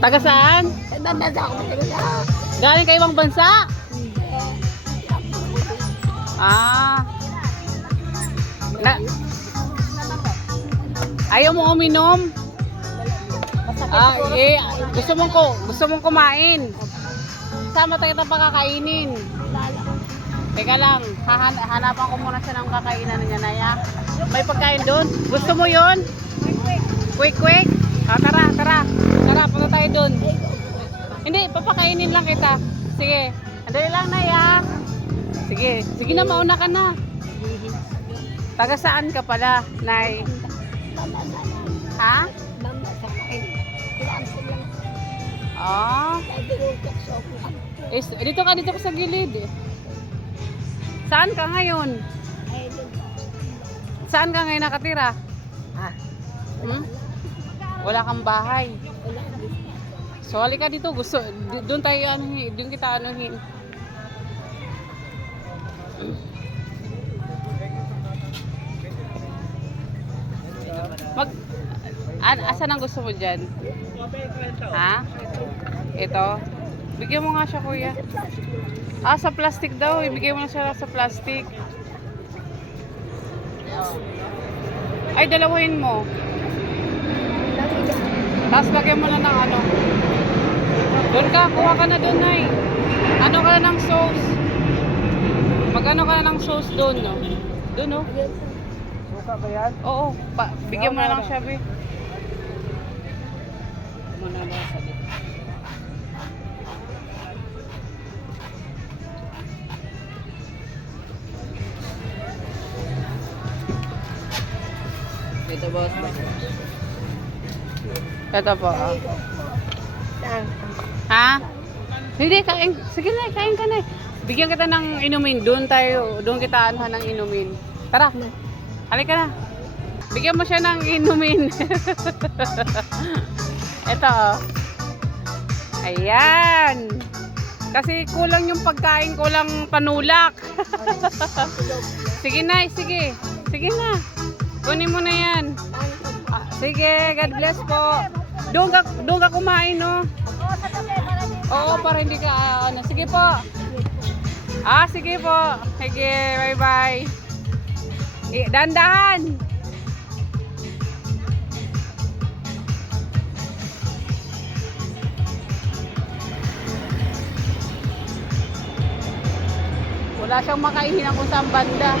Taga saan? Galing kayo ibang bansa? Ah. Ayaw mo uminom? Gusto mong kumain. Sama tayo ng pakakainin. Teka lang, hanapan ko muna siya ng kakainan niya na ya. May pagkain doon? Gusto mo yun? Quick. Tara, punta tayo doon. Hindi, papakainin lang kita. Sige, andali lang na ya. Sige na, mauna ka na. Taga saan ka pala, Nay? Ha? Ah. Dito ka sa gilid. Saan ka ngayon? Saan ka ngayon nakatira? Wala kang bahay. So halika dito, doon tayo doon kita anuhin. Asan ang gusto mo dyan? Ha? Ito? Bigyan mo nga siya, kuya. Sa plastic daw. Ibigay mo na siya sa plastic. Ay, dalawahin mo. Tapos lagyan mo na ng ano. Doon ka, kuha ka na doon, Nay. Ano ka na ng sauce? Magano ka na ng sauce doon, no? Doon, no? Suka ba yan? Oo. Bigyan mo na lang siya, be. Ito, boss. Ito po. Ha? Hindi, kain. Sige na, kain ka na. Bigyan kita ng inumin. Doon kita anuhan ng inumin. Tara. Halika na. Bigyan mo siya ng inumin. Ito. Ayan. Kasi kulang yung pagkain, kulang panulak. Sige na, sige. Sige na. Kunin mo na yan. Sige, God bless po. Doon ka kumain, no? Oo, para hindi ka, sige po. Sige po. Sige, bye-bye. Dandahan. Wala siyang makainin kung saan banda.